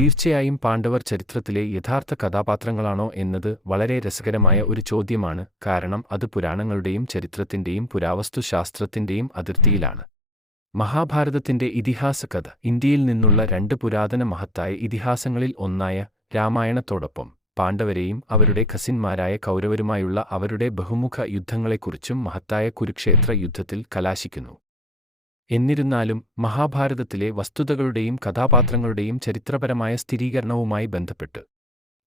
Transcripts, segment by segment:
തീർച്ചയായും പാണ്ഡവർ ചരിത്രത്തിലെ യഥാർത്ഥ കഥാപാത്രങ്ങളാണോ എന്നത് വളരെ രസകരമായ ഒരു ചോദ്യമാണ്, കാരണം അത് പുരാണങ്ങളുടെയും ചരിത്രത്തിന്റെയും പുരാവസ്തുശാസ്ത്രത്തിന്റെയും അതിർത്തിയിലാണ്. മഹാഭാരതത്തിന്റെ ഇതിഹാസകഥ ഇന്ത്യയിൽ നിന്നുള്ള രണ്ട് പുരാതന മഹത്തായ ഇതിഹാസങ്ങളിൽ ഒന്നായ രാമായണത്തോടൊപ്പം പാണ്ഡവരെയും അവരുടെ കസിന്മാരായ കൗരവരുമായുള്ള അവരുടെ ബഹുമുഖ യുദ്ധങ്ങളെക്കുറിച്ചും മഹത്തായ കുരുക്ഷേത്ര യുദ്ധത്തിൽ കലാശിക്കുന്നു. എന്നിരുന്നാലും മഹാഭാരതത്തിലെ വസ്തുതകളുടെയും കഥാപാത്രങ്ങളുടെയും ചരിത്രപരമായ സ്ഥിരീകരണവുമായി ബന്ധപ്പെട്ട്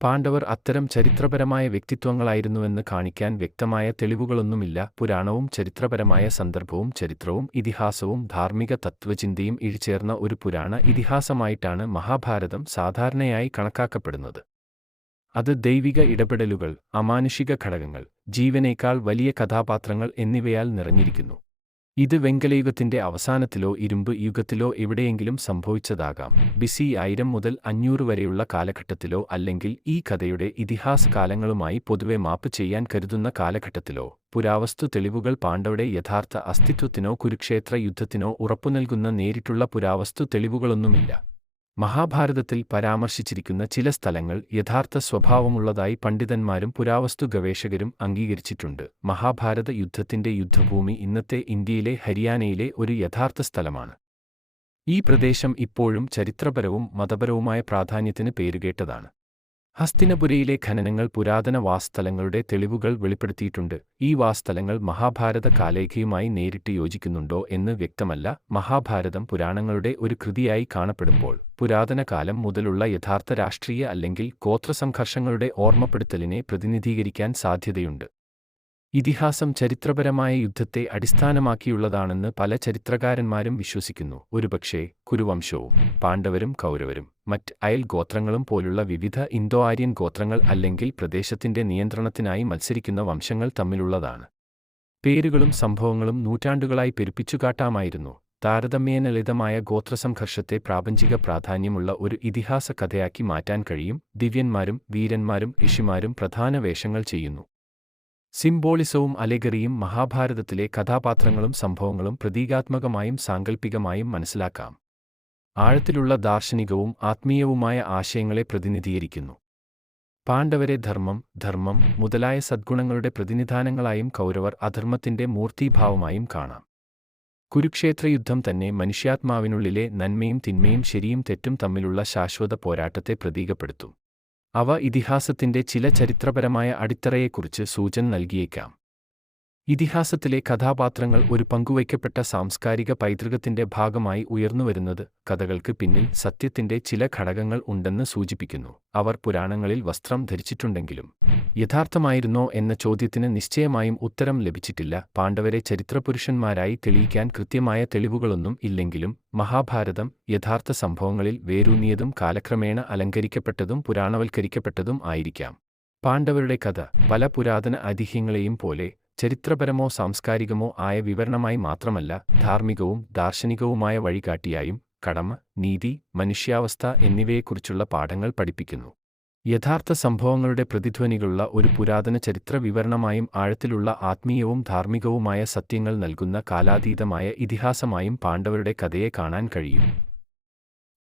പാണ്ഡവർ അത്തരം ചരിത്രപരമായ വ്യക്തിത്വങ്ങളായിരുന്നുവെന്ന് കാണിക്കാൻ വ്യക്തമായ തെളിവുകളൊന്നുമില്ല. പുരാണവും ചരിത്രപരമായ സന്ദർഭവും ചരിത്രവും ഇതിഹാസവും ധാർമ്മിക തത്വചിന്തയും ഇഴചേർന്ന ഒരു പുരാണ ഇതിഹാസമായിട്ടാണ് മഹാഭാരതം സാധാരണയായി കണക്കാക്കപ്പെടുന്നത്. അത് ദൈവിക ഇടപെടലുകൾ, അമാനുഷിക ഘടകങ്ങൾ, ജീവനേക്കാൾ വലിയ കഥാപാത്രങ്ങൾ എന്നിവയാൽ നിറഞ്ഞിരിക്കുന്നു. ഇത് വെങ്കലയുഗത്തിന്റെ അവസാനത്തിലോ ഇരുമ്പ് യുഗത്തിലോ എവിടെയെങ്കിലും സംഭവിച്ചതാകാം, ബിസി 1000 മുതൽ 500 വരെയുള്ള കാലഘട്ടത്തിലോ അല്ലെങ്കിൽ ഈ കഥയുടെ ഇതിഹാസ കാലങ്ങളുമായി പൊതുവെ മാപ്പ് ചെയ്യാൻ കരുതുന്ന കാലഘട്ടത്തിലോ. പുരാവസ്തു തെളിവുകൾ പാണ്ഡവരുടെ യഥാർത്ഥ അസ്തിത്വത്തിനോ കുരുക്ഷേത്ര യുദ്ധത്തിനോ ഉറപ്പുനൽകുന്ന നേരിട്ടുള്ള പുരാവസ്തു തെളിവുകളൊന്നുമില്ല. മഹാഭാരതത്തിൽ പരാമർശിച്ചിരിക്കുന്ന ചില സ്ഥലങ്ങൾ യഥാർത്ഥ സ്വഭാവമുള്ളതായി പണ്ഡിതന്മാരും പുരാവസ്തു ഗവേഷകരും അംഗീകരിച്ചിട്ടുണ്ട്. മഹാഭാരത യുദ്ധത്തിന്റെ യുദ്ധഭൂമി ഇന്നത്തെ ഇന്ത്യയിലെ ഹരിയാനയിലെ ഒരു യഥാർത്ഥ സ്ഥലമാണ്. ഈ പ്രദേശം ഇപ്പോഴും ചരിത്രപരവും മതപരവുമായ പ്രാധാന്യത്തിന് പേരുകേട്ടതാണ്. ഹസ്തിനപുരയിലെ ഖനനങ്ങൾ പുരാതന വാസസ്ഥലങ്ങളുടെ തെളിവുകൾ വെളിപ്പെടുത്തിയിട്ടുണ്ട്. ഈ വാസസ്ഥലങ്ങൾ മഹാഭാരത കാലേഖയുമായി നേരിട്ട് യോജിക്കുന്നുണ്ടോ എന്ന് വ്യക്തമല്ല. മഹാഭാരതം പുരാണങ്ങളുടെ ഒരു കൃതിയായി കാണപ്പെടുമ്പോൾ പുരാതന കാലം മുതലുള്ള യഥാർത്ഥ രാഷ്ട്രീയ അല്ലെങ്കിൽ ഗോത്രസംഘർഷങ്ങളുടെ ഓർമ്മപ്പെടുത്തലിനെ പ്രതിനിധീകരിക്കാൻ സാധ്യതയുണ്ട്. ഇതിഹാസം ചരിത്രപരമായ യുദ്ധത്തെ അടിസ്ഥാനമാക്കിയുള്ളതാണെന്ന് പല ചരിത്രകാരന്മാരും വിശ്വസിക്കുന്നു. ഒരുപക്ഷേ കുരുവംശവും പാണ്ഡവരും കൗരവരും മറ്റ് അയൽ ഗോത്രങ്ങളും പോലുള്ള വിവിധ ഇന്തോ ആര്യൻ ഗോത്രങ്ങൾ അല്ലെങ്കിൽ പ്രദേശത്തിന്റെ നിയന്ത്രണത്തിനായി മത്സരിക്കുന്ന വംശങ്ങൾ തമ്മിലുള്ളതാണ്. പേരുകളും സംഭവങ്ങളും നൂറ്റാണ്ടുകളായി പെരുപ്പിച്ചുകാട്ടാമായിരുന്നു. താരതമ്യേന ലളിതമായ ഗോത്രസംഘർഷത്തെ പ്രാപഞ്ചിക പ്രാധാന്യമുള്ള ഒരു ഇതിഹാസ കഥയാക്കി മാറ്റാൻ കഴിയും. ദിവ്യന്മാരും വീരന്മാരും ഋഷിമാരും പ്രധാന വേഷങ്ങൾ ചെയ്യുന്നു. സിംബോളിസവും അലെഗറിയും മഹാഭാരതത്തിലെ കഥാപാത്രങ്ങളും സംഭവങ്ങളും പ്രതീകാത്മകമായും സാങ്കൽപ്പികമായും മനസ്സിലാക്കാം. ആഴത്തിലുള്ള ദാർശനികവും ആത്മീയവുമായ ആശയങ്ങളെ പ്രതിനിധീകരിക്കുന്നു. പാണ്ഡവരെ ധർമ്മം മുതലായ സദ്ഗുണങ്ങളുടെ പ്രതിനിധാനങ്ങളായും കൗരവർ അധർമ്മത്തിന്റെ മൂർത്തീഭാവമായും കാണാം. കുരുക്ഷേത്രയുദ്ധം തന്നെ മനുഷ്യാത്മാവിനുള്ളിലെ നന്മയും തിന്മയും ശരിയും തെറ്റും തമ്മിലുള്ള ശാശ്വത പോരാട്ടത്തെ പ്രതീകപ്പെടുത്തും. അവ ഇതിഹാസത്തിന്റെ ചില ചരിത്രപരമായ അടിത്തറയെക്കുറിച്ച് സൂചന നൽകിയേക്കാം. ഇതിഹാസത്തിലെ കഥാപാത്രങ്ങൾ ഒരു പങ്കുവയ്ക്കപ്പെട്ട സാംസ്കാരിക പൈതൃകത്തിന്റെ ഭാഗമായി ഉയർന്നുവരുന്നത് കഥകൾക്ക് പിന്നിൽ സത്യത്തിന്റെ ചില ഘടകങ്ങൾ ഉണ്ടെന്ന് സൂചിപ്പിക്കുന്നു. അവർ പുരാണങ്ങളിൽ വസ്ത്രം ധരിച്ചിട്ടുണ്ടെങ്കിലും യഥാർത്ഥമായിരുന്നോ എന്ന ചോദ്യത്തിന് നിശ്ചയമായും ഉത്തരം ലഭിച്ചിട്ടില്ല. പാണ്ഡവരെ ചരിത്രപുരുഷന്മാരായി തെളിയിക്കാൻ കൃത്യമായ തെളിവുകളൊന്നും ഇല്ലെങ്കിലും മഹാഭാരതം യഥാർത്ഥ സംഭവങ്ങളിൽ വേരൂന്നിയതും കാലക്രമേണ അലങ്കരിക്കപ്പെട്ടതും പുരാണവൽക്കരിക്കപ്പെട്ടതും ആയിരിക്കാം. പാണ്ഡവരുടെ കഥ പല പുരാതന ഐതിഹ്യങ്ങളെയും പോലെ ചരിത്രപരമോ സാംസ്കാരികമോ ആയ വിവരണമായി മാത്രമല്ല, ധാർമ്മികവും ദാർശനികവുമായ വഴികാട്ടിയായും കടമ, നീതി, മനുഷ്യാവസ്ഥ എന്നിവയെക്കുറിച്ചുള്ള പാഠങ്ങൾ പഠിപ്പിക്കുന്നു. യഥാർത്ഥ സംഭവങ്ങളുടെ പ്രതിധ്വനികളുള്ള ഒരു പുരാതന ചരിത്ര വിവരണമായും ആഴത്തിലുള്ള ആത്മീയവും ധാർമ്മികവുമായ സത്യങ്ങൾ നൽകുന്ന കാലാതീതമായ ഇതിഹാസമായും പാണ്ഡവരുടെ കഥയെ കാണാൻ കഴിയും.